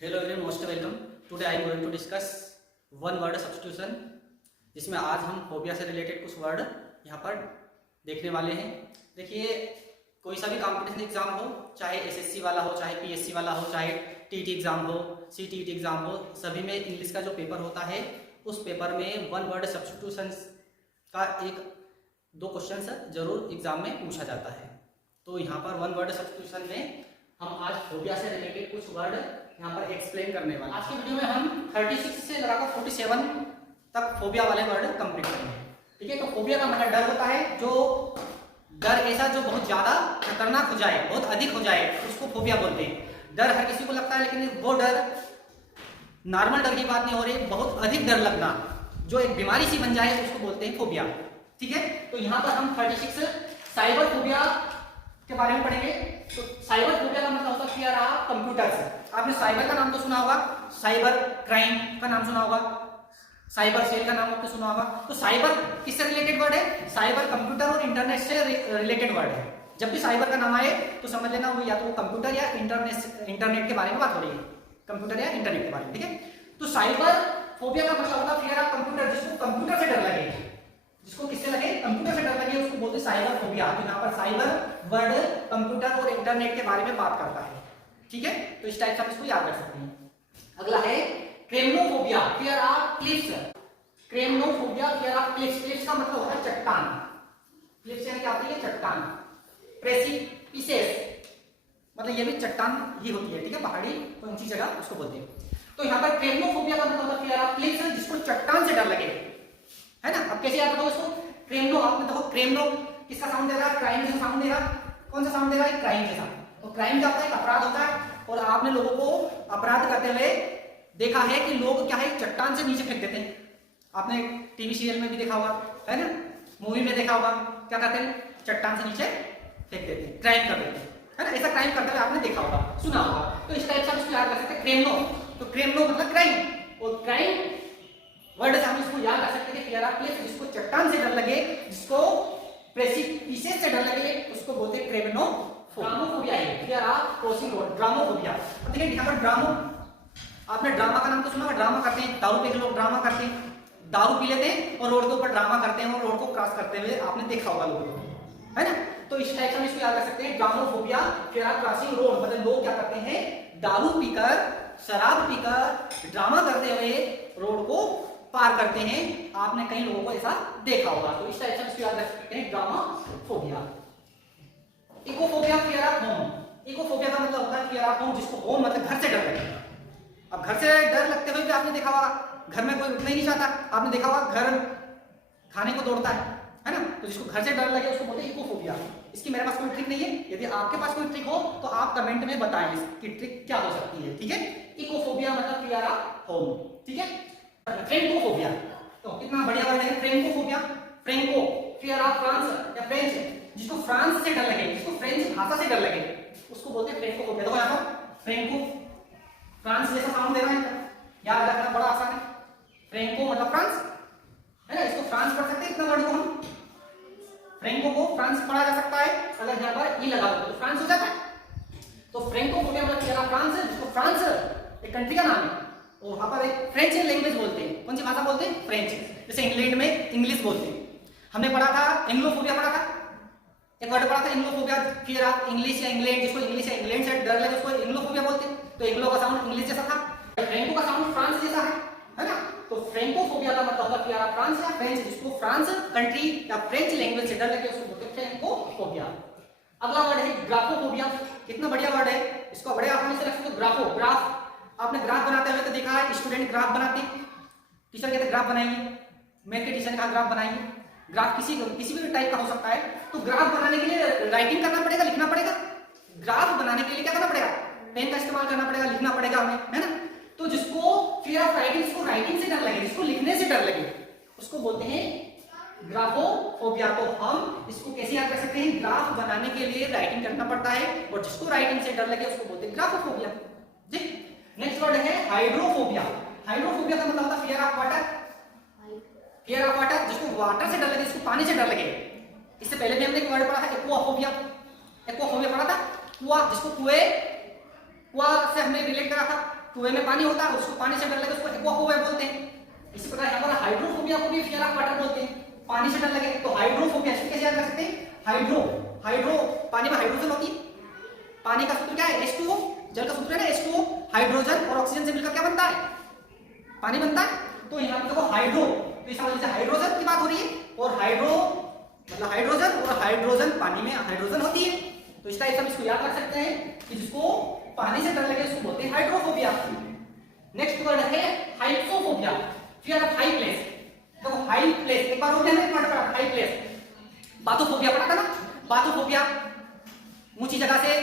Hello everyone, most welcome. Today I am going to discuss one word substitution, जिसमें आज हम phobia से related कुछ वर्ड यहाँ पर देखने वाले हैं। देखिए, कोई सा भी कॉम्पिटिशन एग्जाम हो, चाहे एसएससी वाला हो, चाहे पीएससी वाला हो, चाहे टीटी एग्जाम हो, सीटीईटी एग्जाम हो, सभी में इंग्लिश का जो पेपर होता है उस पेपर में वन वर्ड सब्स्टिट्यूशन का एक दो क्वेश्चन जरूर एग्जाम में पूछा जाता है। तो यहाँ पर वन वर्ड सब्स्टिट्यूशन में हम आज फोबिया से रिलेटेड कुछ वर्ड यहाँ पर एक्सप्लेन करने वाले। आज की वीडियो में हम 36 से लगाकर 47 तक फोबिया वाले वर्ड कंप्लीट करेंगे। ठीक है, तो फोबिया का मतलब डर होता है, जो डर ऐसा जो बहुत ज्यादा खतरनाक हो जाए, बहुत अधिक हो जाए, उसको फोबिया बोलते हैं। डर हर किसी को लगता है, लेकिन वो डर नॉर्मल डर की बात नहीं हो रही, बहुत अधिक डर लगना जो एक बीमारी सी बन जाए उसको बोलते हैं फोबिया। ठीक है, तो यहाँ पर हम 36 साइबर फोबिया के बारे में पढ़ेंगे। तो साइबर फोबिया का मतलब होता है फियर ऑफ कंप्यूटर से। आपने साइबर का नाम तो सुना होगा, साइबर क्राइम का नाम सुना होगा, साइबर सेल का नाम आपने सुना होगा। तो साइबर किससे रिलेटेड वर्ड है? साइबर कंप्यूटर और इंटरनेट से रिलेटेड वर्ड है। जब भी साइबर का नाम आए तो समझ लेना वो या तो कंप्यूटर या इंटरनेट के बारे में बात हो रही है, कंप्यूटर या इंटरनेट के बारे में। ठीक है, तो साइबर फोबिया का मतलब होता है फियर ऑफ कंप्यूटर, जिसको कंप्यूटर से डर लगे, जिसको किससे लगे? कंप्यूटर से डर लगे, उसको बोलते हैं साइबर फोबिया। तो यहाँ पर साइबर वर्ड कंप्यूटर और इंटरनेट के बारे में बात करता है। ठीक है, तो इस टाइप से आप इसको याद कर सकते हैं। अगला है cremnophobia, fear of cliffs. Cremnophobia, fear of cliffs. Cliffs का मतलब होता है चट्टान। क्लिफ्स यानी क्या होती है? चट्टान। प्रेसिपिसेस मतलब ये भी चट्टान ही होती है। ठीक है, पहाड़ी ऊंची जगह उसको बोलते हैं। तो यहाँ पर क्रेमनोफोबिया का मतलब होता है फियर ऑफ क्लिफ्स, जिसको चट्टान से डर लगे, है ना। अब कैसे याद रखोगे इसको? क्रेमनो, आपने देखो क्रेमनो किसका साउंड दे रहा है? क्राइम जैसा साउंड दे रहा है। कौन सा साउंड दे रहा है? क्राइम जैसा। तो क्राइम क्या होता है? अपराध होता है। और आपने लोगों को अपराध करते हुए देखा है कि लोग क्या है, चट्टान से नीचे फेंक देते हैं। आपने टीवी सीरियल में भी देखा होगा, है ना, मूवी में देखा होगा, क्या करते हैं? चट्टान से नीचे फेंक देते हैं, क्राइम कर देते हैं, है ना। ऐसा क्राइम करते हुए आपने देखा होगा, सुना होगा। तो इस टाइप से आप इसको याद कर सकते हैं, क्रेमनो। तो क्रेमनो मतलब क्राइम, और क्राइम वर्ड से हम इसको याद कर सकते हैं फियर ऑफ क्लिफ, जिसको चट्टान से डर लगे, जिसको प्रेसिपिसेस से डर लगे, उसको बोलते हैं क्रेमनोफोबिया। ड्रामोफोबिया है, फियर ऑफ क्रॉसिंग रोड, ड्रामोफोबिया। अब देखिए यहाँ पर ड्रामो, आपने ड्रामा का नाम तो सुना होगा। ड्रामा करते हैं, दारू पे लोग ड्रामा करते हैं, दारू पी लेते हैं और रोड के ऊपर ड्रामा करते हैं, और रोड को क्रॉस करते हुए आपने देखा होगा लोगों को, है ना। तो इस टाइप से हम इसको याद कर सकते हैं, ड्रामोफोबिया, फियर ऑफ क्रॉसिंग रोड। मतलब लोग क्या करते हैं, दारू पीकर, शराब पीकर ड्रामा करते हुए रोड को पार करते हैं। आपने कई लोगों को ऐसा देखा होगा। तो इस टाइप से इसको याद रख सकते हैं, ड्रामाफोबिया। इकोफोबिया, फियर ऑफ होम। इकोफोबिया का मतलब होता है फियर ऑफ होम, जिसको होम मतलब घर से डर लगे। अब घर से डर लगते हुए भी आपने देखा होगा, घर में कोई उठना ही नहीं चाहता, आपने देखा होगा घर खाने को दौड़ता है ना। तो जिसको घर से डर लगे उसको बोलते हैं इकोफोबिया। इसकी मेरे पास कोई ट्रिक नहीं है, यदि आपके पास कोई ट्रिक हो तो आप कमेंट में बताएं इसकी ट्रिक क्या हो सकती है। ठीक है, इकोफोबिया मतलब फियर ऑफ होम। ठीक है, फ्रेंकोफोबिया, तो कितना बढ़िया वर्ड है फ्रेंकोफोबिया। फ्रेंको, फियर ऑफ फ्रांस या फ्रेंच, जिसको फ्रांस से डर लगे, जिसको फ्रेंच भाषा से डर लगे, उसको बोलते हैं फ्रेंकोफोबिया। देखो यहाँ पर फ्रेंको, फ्रांस जैसा साउंड दे रहा है, याद रखना बड़ा आसान है। फ्रेंको मतलब फ्रांस, है ना। इसको फ्रांस पढ़ सकते हैं, इतना वर्ड को हम फ्रेंको को फ्रांस पढ़ा जा सकता है। अगर यहाँ पर ई लगा दो तो फ्रांस हो जाता है। तो फ्रेंकोफोबिया मतलब फियर ऑफ फ्रांस, जिसको फ्रांस एक कंट्री का नाम है, और वहां पर एक फ्रेंच लैंग्वेज बोलते हैं। कौन सी भाषा बोलते हैं? फ्रेंच। जैसे इंग्लैंड में इंग्लिश बोलते हैं। हमने पढ़ा था एंग्लोफोबिया, पढ़ा था एक वर्ड पढ़ा था एंग्लोफोबिया, फियर ऑफ इंग्लिश या इंग्लैंड, जिसको इंग्लिश या इंग्लैंड से डर लगे उसको एंग्लोफोबिया बोलते हैं। तो एंग्लो का साउंड इंग्लिश जैसा था, फ्रेंको का साउंड फ्रांस जैसा है ना। तो फ्रेंकोफोबिया का मतलब होता है फियर ऑफ फ्रांस या फ्रेंच, जिसको फ्रांस कंट्री या फ्रेंच लैंग्वेज से डर लगे उसको बोलते हैं फ्रेंकोफोबिया। अगला वर्ड है ग्राफोफोबिया। कितना बढ़िया वर्ड है, इसको बड़े आसानी से रख सकते हो। ग्राफो, ग्राफ, आपने ग्राफ बनाते हुए तो देखा है, स्टूडेंट ग्राफ बनाते, टीचर कहते ग्राफ बनाइए, मैथ के टीचर ने कहा ग्राफ बनाइए। ग्राफ किसी भी टाइप का हो सकता है। तो ग्राफ बनाने के लिए राइटिंग करना पड़ेगा, लिखना पड़ेगा। ग्राफ बनाने के लिए क्या करना पड़ेगा? पेन का इस्तेमाल करना पड़ेगा, लिखना पड़ेगा हमें, है ना। तो जिसको फियर ऑफ राइटिंग, जिसको राइटिंग से डर लगे, जिसको लिखने से डर लगे, उसको बोलते हैं ग्राफोफोबिया। तो हम इसको कैसे याद कर सकते हैं? ग्राफ बनाने के लिए राइटिंग करना पड़ता है, और जिसको राइटिंग से डर लगे उसको बोलते हैं ग्राफोफोबिया। ठीक, नेक्स्ट वर्ड है हाइड्रोफोबिया। हाइड्रोफोबिया का मतलब होता है fear of water. Fear of water, जिसको वाटर से डर लगे, जिसको पानी से डर लगे। इससे पहले भी हमने एक वर्ड पढ़ा था एक्वाफोबिया। एक्वाफोबिया पढ़ा था, कुआं, जिसको कुएं से हमने रिलेट करा था। कुएं में पानी होता है, उसको पानी से डर लगे उसको एक्वाफोबिया बोलते हैं। इसी प्रकार यहाँ पर हाइड्रोफोबिया को भी फियर ऑफ वाटर बोलते हैं, पानी से डर लगे। तो हाइड्रोफोबिया इसको कैसे याद कर सकते हैं? हाइड्रो पानी में हाइड्रोजन होती है, पानी का सूत्र क्या है? H2O, जल का सूत्र है ना H2O, हाइड्रोजन और ऑक्सीजन से मिलकर क्या बनता है? पानी बनता है। तो यहाँ पे देखो हाइड्रो, तो इस वजह से हाइड्रोजन की बात हो रही है, और हाइड्रो मतलब हाइड्रोजन, और हाइड्रोजन पानी में हाइड्रोजन होती है। तो इस टाइप से हम इसको याद रख सकते हैं कि जिसको पानी से डर लगे उसको बोलते हैं हाइड्रोफोबिया। नेक्स्ट वर्ड है हाइप्सोफोबिया, फियर ऑफ हाई प्लेस। देखो हाई प्लेस एक बार हो गया ना, एक बार हाई प्लेस। बाथोफोबिया पढ़ा था ना, बाथोफोबिया ऊंची जगह से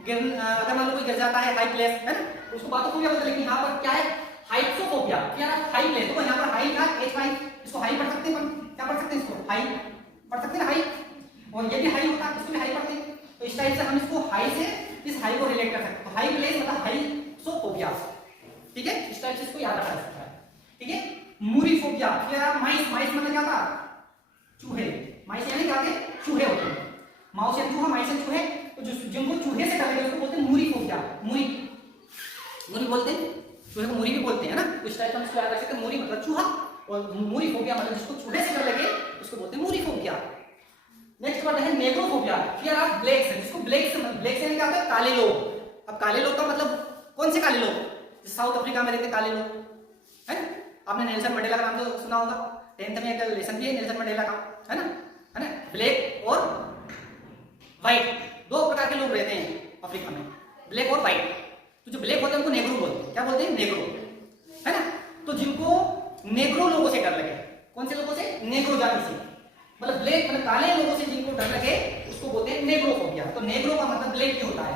अगर मान लो कोई गिर जाता है, हाई प्लेस है ना, उसको बाथोफोबिया बोलते हैं। लेकिन यहाँ पर क्या है? हाइप्सोफोबिया, फियर ऑफ हाई प्लेस। तो यहाँ पर हाई का H5, इसको हाई पढ़ सकते हैं, क्या पढ़ सकते हैं? इसको हाई पढ़ सकते हैं ना, हाई। और ये भी हाई होता है, इसको भी हाई पढ़ते हैं। तो इस टाइप से हम इसको हाई से इस हाई को रिलेट कर सकते हैं। तो हाई प्लेस मतलब हाइप्सोफोबिया, ठीक है? इस टाइप से इसको याद रखा जा सकता है, ठीक है? मूरीफोबिया, फियर ऑफ माइस। माइस मतलब क्या था? चूहे। माइस यानी क्या होते हैं? चूहे होते हैं। माउस या चूहा, माइस या चूहे। तो जो जिनको चूहे से डर लगे उसको बोलते हैं मूरीफोबिया। मूरी बोलते हैं, चूहे को मूरी भी बोलते हैं ना। तो इस टाइप से हम इसको याद रख सकते हैं। मूरी मतलब चूहा, और मूरीफोबिया मतलब जिसको चूहे से डर लगे उसको बोलते हैं मूरीफोबिया। नेक्स्ट वर्ड है नेग्रोफोबिया, फियर ऑफ ब्लैक्स। जिसको ब्लैक्स यानी क्या होता है? काले लोग। अब काले लोग का मतलब कौन से काले लोग? साउथ अफ्रीका में रहते काले लोग, है ना? आपने नेल्सन मंडेला का नाम तो सुना होगा, 10th में एक लेसन भी है नेल्सन मंडेला का, है ना? ब्लैक और व्हाइट, दो प्रकार के लोग रहते हैं अफ्रीका में, ब्लैक और व्हाइट। तो जो ब्लैक होते हैं उनको नेग्रो बोलते हैं। क्या बोलते हैं? नेग्रो, है ना? तो जिनको नेग्रो लोगों से डर लगे, कौन से लोगों से? नेग्रो जाति से, मतलब ब्लैक मतलब काले लोगों से जिनको डर लगे उसको बोलते हैं नेग्रोफोबिया। तो नेग्रो का मतलब ब्लैक ही होता है।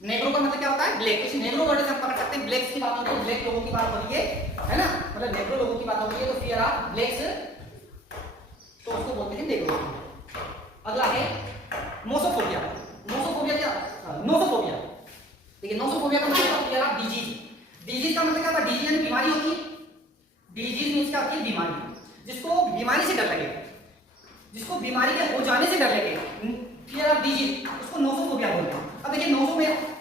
नेग्रो का मतलब क्या होता है? ब्लैक। इस नेग्रो वर्ड से हम पकड़ सकते हैं ब्लैक्स की बात होती है, ब्लैक लोगों की बात हो रही है ना? मतलब नेग्रो लोगों की बात हो रही है, तो फियर ऑफ ब्लैक्स, तो उसको बोलते हैं नेग्रो। अगला है मोसोफोबिया। मोसोफोबिया क्या? नोसोफोबिया। देखिए नोसोफोबिया का मतलब फियर ऑफ डिजीज। डिजीज का मतलब क्या होता है? डिजीज यानी बीमारी होती है। डिजीज मींस क्या होती है? बीमारी। जिसको बीमारी से डर लगे, जिसको बीमारी के हो जाने से डर लगे, फियर ऑफ डिजीज, उसको नोसोफोबिया बोलते हैं। अब देखिए नोसो में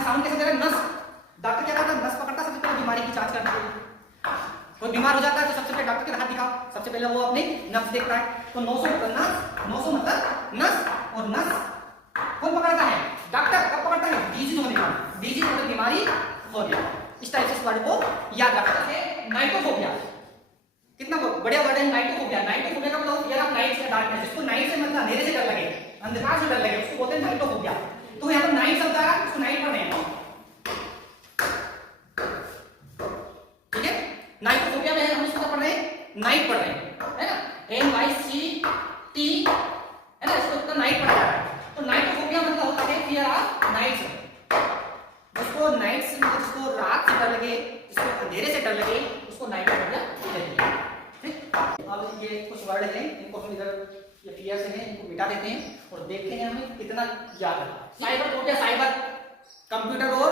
साउंड कैसे दे रहा है? नस। डॉक्टर क्या करता है? नस पकड़ता है, सबसे पहले बीमारी की जांच करता है। कोई बीमार हो जाता है तो सबसे पहले डॉक्टर के हाथ दिखाओ, सबसे पहले वो अपने नस देखता है। तो नोसो मतलब नस, नोसो मतलब नस, और नस कौन पकड़ता है? डॉक्टर। कब पकड़ता है? डिजीज होने पर। डिजीज मतलब बीमारी होने। इस टाइप से इस वर्ड को याद रखना है। नाइटोफोबिया, कितना बढ़िया वर्ड है नाइटोफोबिया। नाइटोफोबिया का मतलब फियर ऑफ नाइट या डार्कनेस। जिसको नाइट से मतलब अंधेरे से डर लगे, अंधकार से डर लगे, उसको बोलते हैं नाइटोफोबिया। तो यहाँ पर नाइट शब्द आ रहा है, उसको नाइट पढ़ रहे हैं, ठीक है? नाइटोफोबिया में हम इसको पढ़ रहे हैं, नाइट पढ़ रहे हैं, है ना? NYCT, है ना? इसको तो नाइट पढ़ा जा रहा है। तो नाइटोफोबिया मतलब होता है फियर ऑफ नाइट से। जिसको नाइट से मतलब जिसको रात से डर लगे, जिसको अंधेरे से डर लगे, उसको नाइटोफोबिया कहते हैं। अब ये कुछ वर्ड हैं, इनको हम इधर ये फियर से हैं, इनको मिटा देते हैं और देखते हैं हमें कितना याद है। साइबर फोबिया, साइबर कंप्यूटर और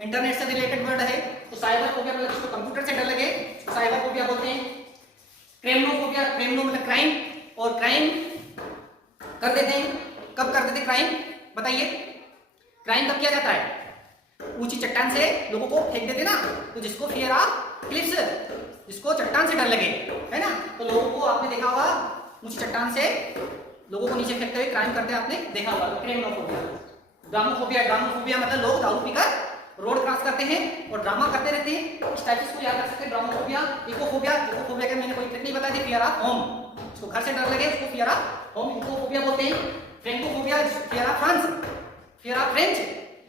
इंटरनेट से रिलेटेड वर्ड है। तो साइबर फोबिया मतलब जिसको कंप्यूटर से डर लगे साइबर फोबिया बोलते हैं। क्रिमिनोफोबिया, क्रिमिनो मतलब क्राइम, और क्राइम कर देते हैं। कब कर देते हैं क्राइम? बताइए, क्राइम कब किया जाता है? ऊंची चट्टान से लोगों को फेंक देते ना, तो जिसको फियर ऑफ क्लिफ्स, जिसको चट्टान से डर लगे, है ना? तो लोगों को आपने देखा होगा ऊंची चट्टान से लोगों को नीचे फेंकते हुए क्राइम करते आपने देखा होगा। तो क्रिमिनोफोबिया। ड्रामोफोबिया, ड्रामोफोबिया मतलब लोग दारू पीकर रोड क्रॉस करते हैं और ड्रामा करते रहते हैं। इस टाइप से इसको याद रख सकते हैं ड्रामोफोबिया। इकोफोबिया, इकोफोबिया का मैंने कोई ट्रिक नहीं बता दी, फियर ऑफ होम। जिसको घर से डर लगे उसको फियर ऑफ होम इकोफोबिया बोलते हैं। Francophobia, fear of France, fear of French,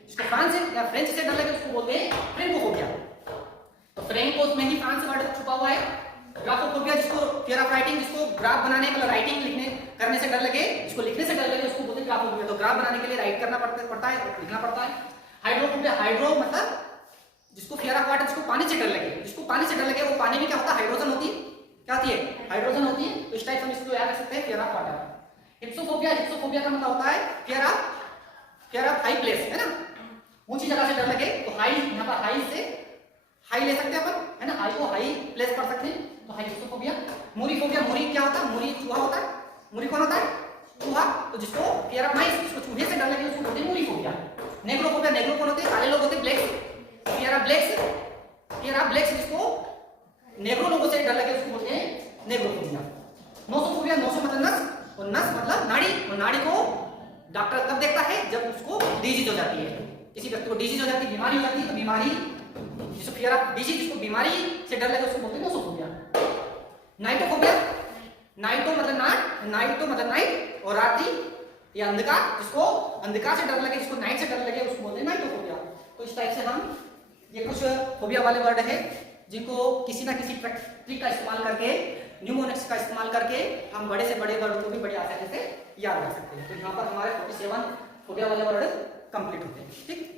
जिसको फ्रांस या फ्रेंच से डर लगे उसको बोलते हैं फ्रेंकोफोबिया। तो फ्रेंको में ही फ्रांस वर्ड छुपा हुआ है। ग्राफोफोबिया, जिसको फियर ऑफ राइटिंग, जिसको ग्राफ बनाने मतलब राइटिंग लिखने करने से डर लगे, जिसको लिखने से डर लगे उसको बोलते हैं ग्राफोफोबिया। तो ग्राफ बनाने के लिए राइट करना पड़ता है, लिखना पड़ता है। हाइड्रोफोबिया, हाइड्रो मतलब जिसको फियर ऑफ वाटर, जिसको पानी से डर लगे, जिसको पानी से डर लगे वो पानी में क्या होता है? हाइड्रोजन होती है। क्या होती है? हाइड्रोजन होती है। तो इस टाइप हम इसको याद रख सकते हैं फियर ऑफ वाटर। हिप्सोफोबिया, हिप्सोफोबिया का मतलब होता है फियर ऑफ हाई प्लेस, है ना? ऊंची जगह से डर लगे। तो हाई, यहाँ पर हाई से हाई ले सकते हैं अपन, है ना? हाई को हाई प्लेस पढ़ सकते हैं, तो हाई हिप्सोफोबिया। मूरीफोबिया, मूरी क्या होता है? मूरी चूहा होता है। मूरी कौन होता है? चूहा। तो जिसको फियर ऑफ माइस, जिसको चूहे से डर लगे उसको बोलते हैं मूरीफोबिया। नेग्रोफोबिया, नेग्रो कौन होते हैं? काले लोग होते हैं, blacks. Here are blacks, here are blacks, जिसको नेग्रो लोगों से डर लगे उसको बोलते हैं नेग्रोफोबिया। नोसोफोबिया, नोसो मतलब नस, और नस मतलब नाड़ी, और नाड़ी को डॉक्टर कब देखता है? जब उसको डिजीज हो जाती है, किसी व्यक्ति को डिजीज हो जाती है, बीमारी हो जाती है, तो बीमारी जिसको फियर ऑफ डिजीज, जिसको बीमारी से डर लगे उसको बोलते हैं नोसोफोबिया। नाइटोफोबिया, नाइटो मतलब नाट, नाइटो मतलब नाइट, और रात्रि या अंधकार, जिसको अंधकार से डर लगे, जिसको नाइट से डर लगे उसको बोलते हैं नाइटोफोबिया। तो इस टाइप से हम ये कुछ फोबिया वाले वर्ड है जिनको किसी ना किसी ट्रिक का इस्तेमाल करके, न्यूमोनिक्स का इस्तेमाल करके हम बड़े से बड़े वर्ड को भी बड़ी आसानी से याद रख सकते हैं। तो यहाँ पर हमारे 47 फोबिया वाले वर्ड कंप्लीट होते हैं। ठीक।